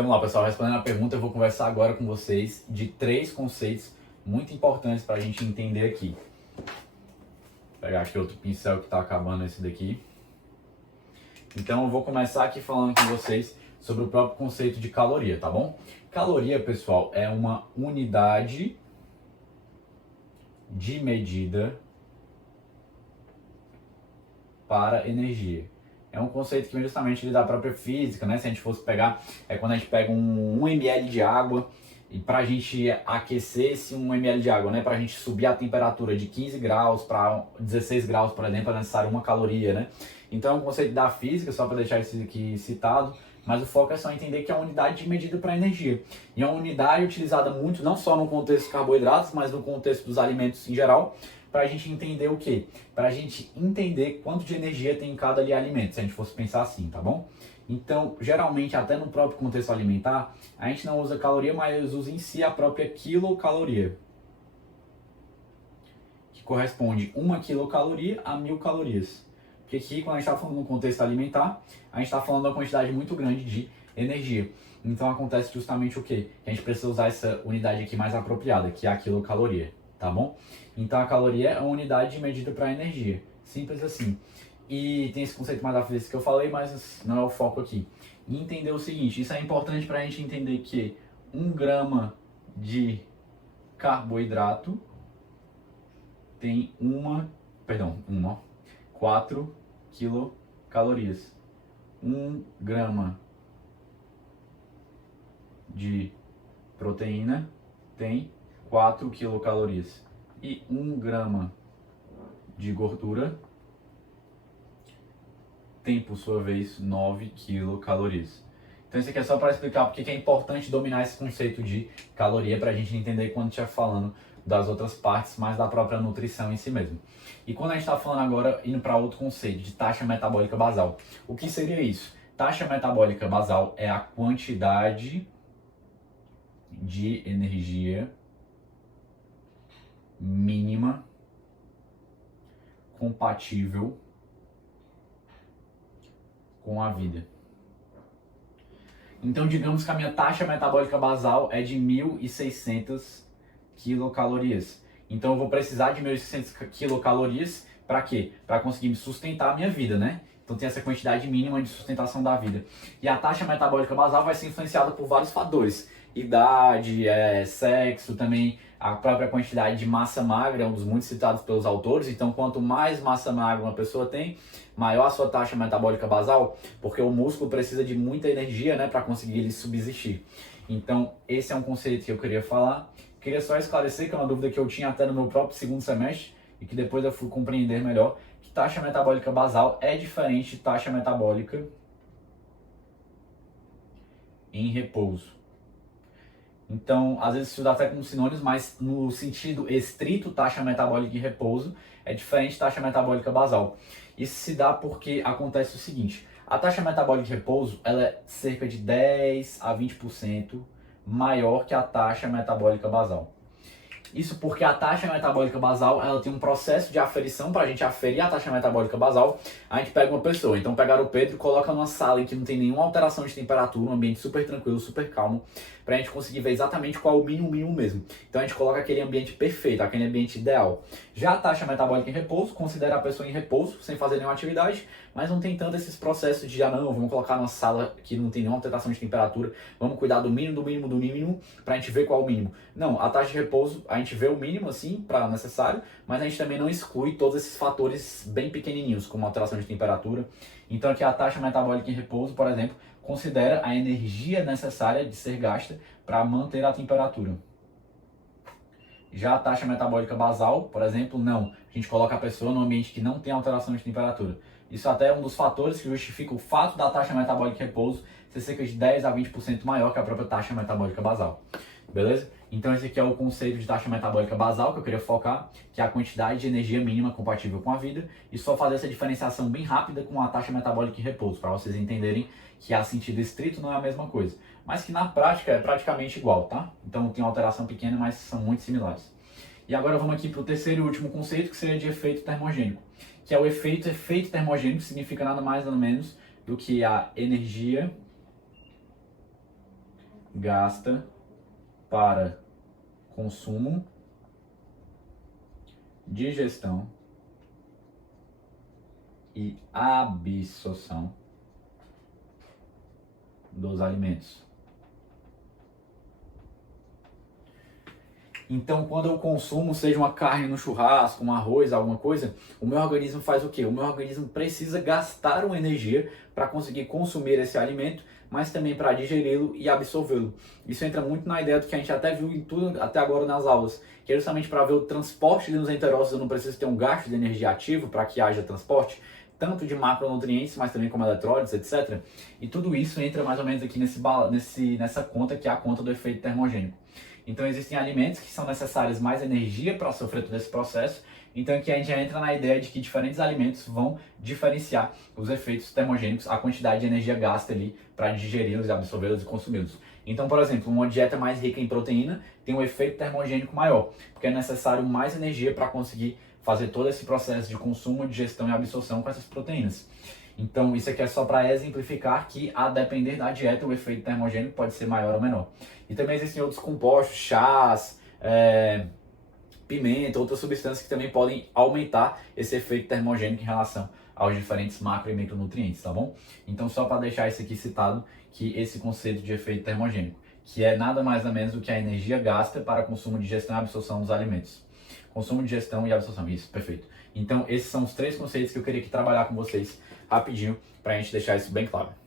Então vamos lá, pessoal, respondendo a pergunta, eu vou conversar agora com vocês de 3 conceitos muito importantes para a gente entender aqui. Vou pegar aqui outro pincel que está acabando esse daqui. Então eu vou começar aqui falando com vocês sobre o próprio conceito de caloria, tá bom? Caloria, pessoal, é uma unidade de medida para energia. É um conceito que vem justamente da própria física, né? Se a gente fosse pegar, quando a gente pega um ml de água e para a gente aquecer esse 1 ml de água, né? Para a gente subir a temperatura de 15 graus para 16 graus, por exemplo, é necessário 1 caloria, né? Então é um conceito da física, só para deixar isso aqui citado, mas o foco é só entender que é uma unidade de medida para energia. E é uma unidade utilizada muito, não só no contexto dos carboidratos, mas no contexto dos alimentos em geral, para a gente entender o quê? Para a gente entender quanto de energia tem em cada alimento, se a gente fosse pensar assim, tá bom? Então, geralmente, até no próprio contexto alimentar, a gente não usa caloria, mas usa em si a própria quilocaloria, que corresponde 1 quilocaloria a 1000 calorias. Porque aqui, quando a gente está falando no contexto alimentar, a gente está falando de uma quantidade muito grande de energia. Então, acontece justamente o quê? Que a gente precisa usar essa unidade aqui mais apropriada, que é a quilocaloria, tá bom? Então, a caloria é uma unidade de medida para energia. Simples assim. E tem esse conceito mais da física que eu falei, mas não é o foco aqui. E entender o seguinte, isso é importante para a gente entender que 1 grama de carboidrato tem 4 quilocalorias. 1 grama de proteína tem 4 quilocalorias. E 1 grama de gordura tem, por sua vez, 9 quilocalorias. Então isso aqui é só para explicar porque que é importante dominar esse conceito de caloria para a gente entender quando estiver falando das outras partes, mas da própria nutrição em si mesmo. E quando a gente está falando agora, indo para outro conceito, de taxa metabólica basal. O que seria isso? Taxa metabólica basal é a quantidade de energia mínima compatível com a vida. Então, digamos que a minha taxa metabólica basal é de 1.600 quilocalorias. Então, eu vou precisar de 1.600 quilocalorias para quê? Para conseguir sustentar a minha vida, né? Então, tem essa quantidade mínima de sustentação da vida. E a taxa metabólica basal vai ser influenciada por vários fatores. Idade, sexo, também a própria quantidade de massa magra, é um dos muito citados pelos autores. Então, quanto mais massa magra uma pessoa tem, maior a sua taxa metabólica basal, porque o músculo precisa de muita energia, né, para conseguir ele subsistir. Então, esse é um conceito que eu queria falar. Queria só esclarecer, que é uma dúvida que eu tinha até no meu próprio segundo semestre, e que depois eu fui compreender melhor, que taxa metabólica basal é diferente de taxa metabólica em repouso. Então, às vezes se usa até como sinônimos, mas no sentido estrito, taxa metabólica em repouso é diferente de taxa metabólica basal. Isso se dá porque acontece o seguinte: a taxa metabólica de repouso ela é cerca de 10 a 20% maior que a taxa metabólica basal. Isso porque a taxa metabólica basal ela tem um processo de aferição. Para a gente aferir a taxa metabólica basal, a gente pega uma pessoa. Então, pegar o Pedro e coloca numa sala em que não tem nenhuma alteração de temperatura, um ambiente super tranquilo, super calmo, para a gente conseguir ver exatamente qual é o mínimo mesmo. Então, a gente coloca aquele ambiente perfeito, aquele ambiente ideal. Já a taxa metabólica em repouso considera a pessoa em repouso, sem fazer nenhuma atividade, mas não tem tanto esses processos de, não, vamos colocar numa sala que não tem nenhuma alteração de temperatura, vamos cuidar do mínimo, para a gente ver qual é o mínimo. Não, a taxa de repouso, a gente vê o mínimo, assim, para necessário, mas a gente também não exclui todos esses fatores bem pequenininhos, como alteração de temperatura. Então aqui a taxa metabólica em repouso, por exemplo, considera a energia necessária de ser gasta para manter a temperatura. Já a taxa metabólica basal, por exemplo, não. A gente coloca a pessoa num ambiente que não tem alteração de temperatura. Isso até é um dos fatores que justifica o fato da taxa metabólica em repouso ser cerca de 10 a 20% maior que a própria taxa metabólica basal. Beleza? Então esse aqui é o conceito de taxa metabólica basal que eu queria focar, que é a quantidade de energia mínima compatível com a vida, e só fazer essa diferenciação bem rápida com a taxa metabólica em repouso, para vocês entenderem que a sentido estrito não é a mesma coisa, mas que na prática é praticamente igual, tá? Então tem uma alteração pequena, mas são muito similares. E agora vamos aqui para o terceiro e último conceito, que seria de efeito termogênico, que é o efeito termogênico, que significa nada mais nada menos do que a energia gasta para consumo, digestão e absorção dos alimentos. Então, quando eu consumo, seja uma carne no churrasco, um arroz, alguma coisa, o meu organismo faz o quê? O meu organismo precisa gastar uma energia para conseguir consumir esse alimento, mas também para digeri-lo e absorvê-lo. Isso entra muito na ideia do que a gente até viu em tudo até agora nas aulas, que é justamente para ver o transporte dos enterócitos, eu não preciso ter um gasto de energia ativo para que haja transporte, tanto de macronutrientes, mas também como eletrólitos, etc. E tudo isso entra mais ou menos aqui nessa conta, que é a conta do efeito termogênico. Então existem alimentos que são necessários mais energia para sofrer todo esse processo. Então aqui a gente já entra na ideia de que diferentes alimentos vão diferenciar os efeitos termogênicos, a quantidade de energia gasta ali para digeri-los, absorvê-los e consumi-los. Então, por exemplo, uma dieta mais rica em proteína tem um efeito termogênico maior, porque é necessário mais energia para conseguir fazer todo esse processo de consumo, digestão e absorção com essas proteínas. Então, isso aqui é só para exemplificar que, a depender da dieta, o efeito termogênico pode ser maior ou menor. E também existem outros compostos, chás, pimenta, outras substâncias que também podem aumentar esse efeito termogênico em relação aos diferentes macro e micronutrientes, tá bom? Então, só para deixar isso aqui citado, que esse conceito de efeito termogênico, que é nada mais ou menos do que a energia gasta para consumo, digestão e absorção dos alimentos. Consumo, digestão e absorção, isso, perfeito. Então, esses são os 3 conceitos que eu queria aqui trabalhar com vocês rapidinho, para a gente deixar isso bem claro.